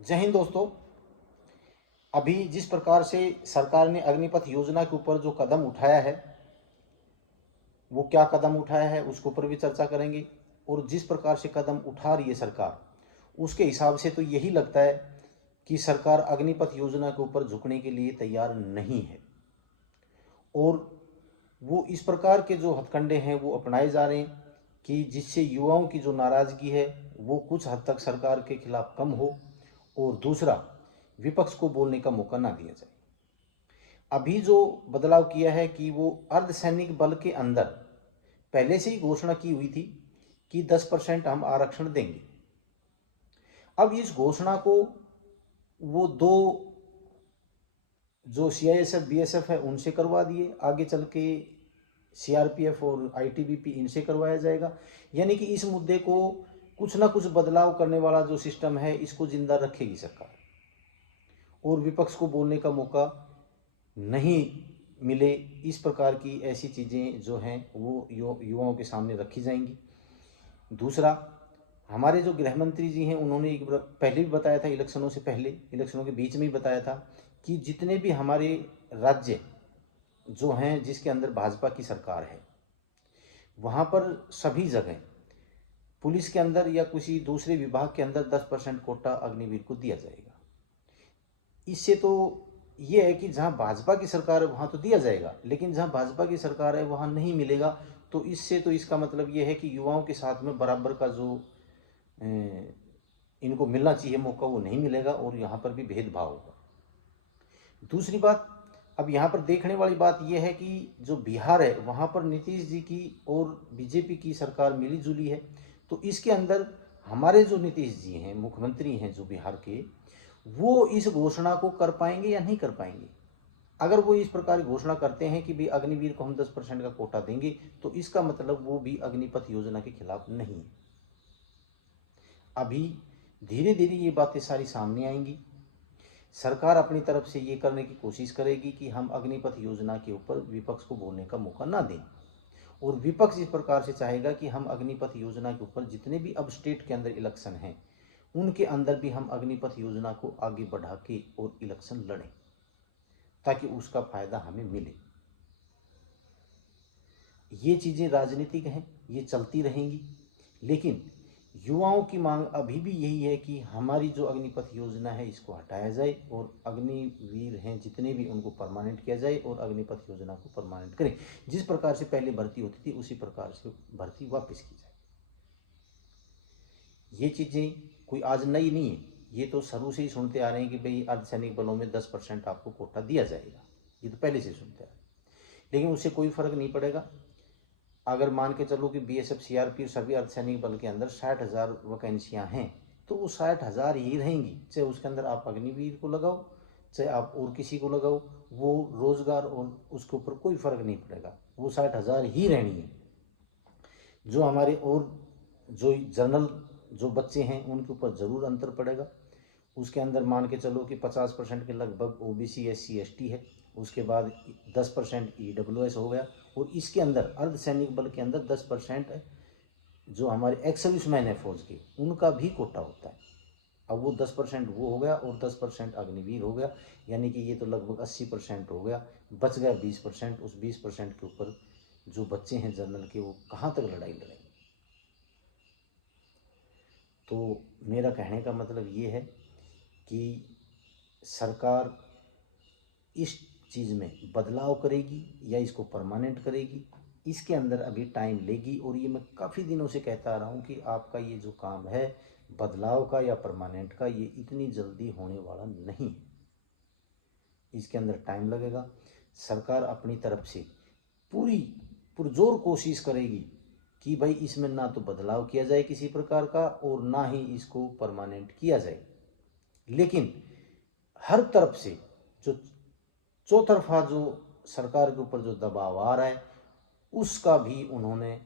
जय हिंद दोस्तों। अभी जिस प्रकार से सरकार ने अग्निपथ योजना के ऊपर जो कदम उठाया है, वो क्या कदम उठाया है उसके ऊपर भी चर्चा करेंगे। और जिस प्रकार से कदम उठा रही है सरकार, उसके हिसाब से तो यही लगता है कि सरकार अग्निपथ योजना के ऊपर झुकने के लिए तैयार नहीं है। और वो इस प्रकार के जो हथकंडे हैं वो अपनाए जा रहे हैं कि जिससे युवाओं की जो नाराज़गी है वो कुछ हद तक सरकार के खिलाफ कम हो, और दूसरा, विपक्ष को बोलने का मौका ना दिया जाए। अभी जो बदलाव किया है कि वो अर्धसैनिक बल के अंदर पहले से ही घोषणा की हुई थी कि 10% हम आरक्षण देंगे। अब इस घोषणा को वो दो जो सीआईएसएफ बीएसएफ है उनसे करवा दिए, आगे चल के सीआरपीएफ और आईटीबीपी इनसे करवाया जाएगा। यानी कि इस मुद्दे को कुछ ना कुछ बदलाव करने वाला जो सिस्टम है इसको जिंदा रखेगी सरकार, और विपक्ष को बोलने का मौका नहीं मिले, इस प्रकार की ऐसी चीज़ें जो हैं वो युवाओं के सामने रखी जाएंगी। दूसरा, हमारे जो गृह मंत्री जी हैं उन्होंने एक पहले भी बताया था, इलेक्शनों से पहले, इलेक्शनों के बीच में ही बताया था कि जितने भी हमारे राज्य जो हैं जिसके अंदर भाजपा की सरकार है, वहाँ पर सभी जगह पुलिस के अंदर या किसी दूसरे विभाग के अंदर 10% कोटा अग्निवीर को दिया जाएगा। इससे तो ये है कि जहाँ भाजपा की सरकार है वहाँ तो दिया जाएगा, लेकिन जहाँ भाजपा की सरकार है वहाँ नहीं मिलेगा। तो इससे तो इसका मतलब ये है कि युवाओं के साथ में बराबर का जो इनको मिलना चाहिए मौका वो नहीं मिलेगा, और यहाँ पर भी भेदभाव होगा। दूसरी बात, अब यहाँ पर देखने वाली बात यह है कि जो बिहार है वहाँ पर नीतीश जी की और बीजेपी की सरकार मिली जुली है। तो इसके अंदर हमारे जो नीतीश जी हैं, मुख्यमंत्री हैं जो बिहार के, वो इस घोषणा को कर पाएंगे या नहीं कर पाएंगे। अगर वो इस प्रकार घोषणा करते हैं कि भाई अग्निवीर को हम 10% का कोटा देंगे, तो इसका मतलब वो भी अग्निपथ योजना के खिलाफ नहीं है। अभी धीरे धीरे ये बातें सारी सामने आएंगी। सरकार अपनी तरफ से ये करने की कोशिश करेगी कि हम अग्निपथ योजना के ऊपर विपक्ष को बोलने का मौका ना दें, और विपक्ष इस प्रकार से चाहेगा कि हम अग्निपथ योजना के ऊपर जितने भी अब स्टेट के अंदर इलेक्शन हैं उनके अंदर भी हम अग्निपथ योजना को आगे बढ़ा के और इलेक्शन लड़ें, ताकि उसका फायदा हमें मिले। ये चीज़ें राजनीतिक हैं, ये चलती रहेंगी, लेकिन युवाओं की मांग अभी भी यही है कि हमारी जो अग्निपथ योजना है इसको हटाया जाए, और अग्निवीर हैं जितने भी उनको परमानेंट किया जाए, और अग्निपथ योजना को परमानेंट करें। जिस प्रकार से पहले भर्ती होती थी उसी प्रकार से भर्ती वापस की जाए। ये चीज़ें कोई आज नई नहीं है, ये तो शुरू से ही सुनते आ रहे हैं कि भाई अर्धसैनिक बलों में 10% आपको कोटा दिया जाएगा, ये तो पहले से सुनते आ रहे हैं। लेकिन उससे कोई फर्क नहीं पड़ेगा। अगर मान के चलो कि बीएसएफ सीआरपी सभी अर्धसैनिक बल के अंदर 60,000 वैकेंसियां हैं, तो वो 60,000 ही रहेंगी, चाहे उसके अंदर आप अग्निवीर को लगाओ चाहे आप और किसी को लगाओ, वो रोजगार और उसके ऊपर कोई फर्क नहीं पड़ेगा, वो 60,000 ही रहनी है। जो हमारे और जो जनरल जो बच्चे हैं उनके ऊपर ज़रूर अंतर पड़ेगा। उसके अंदर मान के चलो कि 50% के लगभग ओबीसी एससी एसटी है, उसके बाद 10% ईडब्ल्यूएस हो गया, और इसके अंदर अर्धसैनिक बल के अंदर 10% जो हमारे एक्स सर्विसमैन है फौज के, उनका भी कोटा होता है। अब वो 10% वो हो गया और 10% अग्निवीर हो गया, यानी कि ये तो लगभग 80% हो गया। बच गया 20%। उस 20% के ऊपर जो बच्चे हैं जनरल के, वो कहाँ तक लड़ाई लड़ेंगे। तो मेरा कहने का मतलब ये है कि सरकार इस चीज़ में बदलाव करेगी या इसको परमानेंट करेगी, इसके अंदर अभी टाइम लेगी। और ये मैं काफ़ी दिनों से कहता आ रहा हूँ कि आपका ये जो काम है बदलाव का या परमानेंट का, ये इतनी जल्दी होने वाला नहीं है, इसके अंदर टाइम लगेगा। सरकार अपनी तरफ से पूरी पुरजोर कोशिश करेगी कि भाई इसमें ना तो बदलाव किया जाए किसी प्रकार का, और ना ही इसको परमानेंट किया जाए। लेकिन हर तरफ से जो चौतरफा जो सरकार के ऊपर जो दबाव आ रहा है उसका भी उन्होंने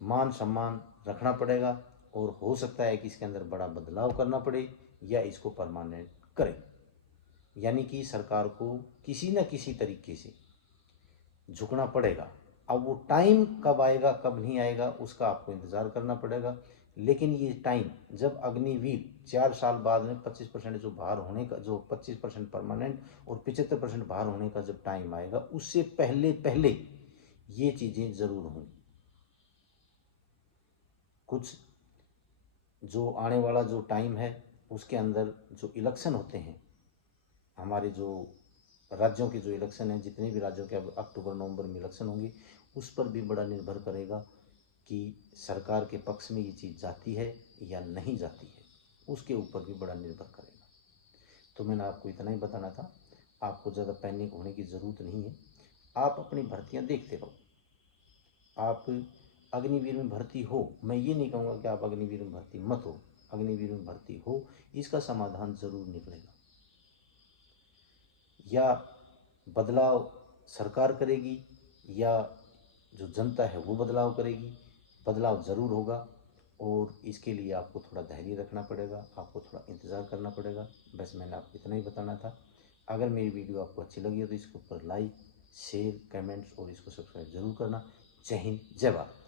मान सम्मान रखना पड़ेगा, और हो सकता है कि इसके अंदर बड़ा बदलाव करना पड़े या इसको परमानेंट करें। यानी कि सरकार को किसी न किसी तरीके से झुकना पड़ेगा। अब वो टाइम कब आएगा कब नहीं आएगा उसका आपको इंतज़ार करना पड़ेगा, लेकिन ये टाइम जब अग्निवीर 4 साल बाद में 25% जो बाहर होने का, जो 25% परमानेंट और 75% बाहर होने का जब टाइम आएगा, उससे पहले पहले ये चीज़ें ज़रूर होंगी। कुछ जो आने वाला जो टाइम है उसके अंदर जो इलेक्शन होते हैं, हमारे जो राज्यों के जो इलेक्शन हैं, जितने भी राज्यों के अब अक्टूबर नवंबर में इलेक्शन होंगे, उस पर भी बड़ा निर्भर करेगा कि सरकार के पक्ष में ये चीज़ जाती है या नहीं जाती है, उसके ऊपर भी बड़ा निर्भर करेगा। तो मैंने आपको इतना ही बताना था। आपको ज़्यादा पैनिक होने की ज़रूरत नहीं है। आप अपनी भर्तियां देखते रहो। आप अग्निवीर में भर्ती हो, मैं ये नहीं कहूँगा कि आप अग्निवीर में भर्ती मत हो, अग्निवीर में भर्ती हो, इसका समाधान ज़रूर निकलेगा। या बदलाव सरकार करेगी या जो जनता है वो बदलाव करेगी, बदलाव ज़रूर होगा। और इसके लिए आपको थोड़ा धैर्य रखना पड़ेगा, आपको थोड़ा इंतज़ार करना पड़ेगा। बस मैंने आपको इतना ही बताना था। अगर मेरी वीडियो आपको अच्छी लगी हो तो इसके ऊपर लाइक, शेयर, कमेंट्स और इसको सब्सक्राइब ज़रूर करना। जय हिंद, जय भारत।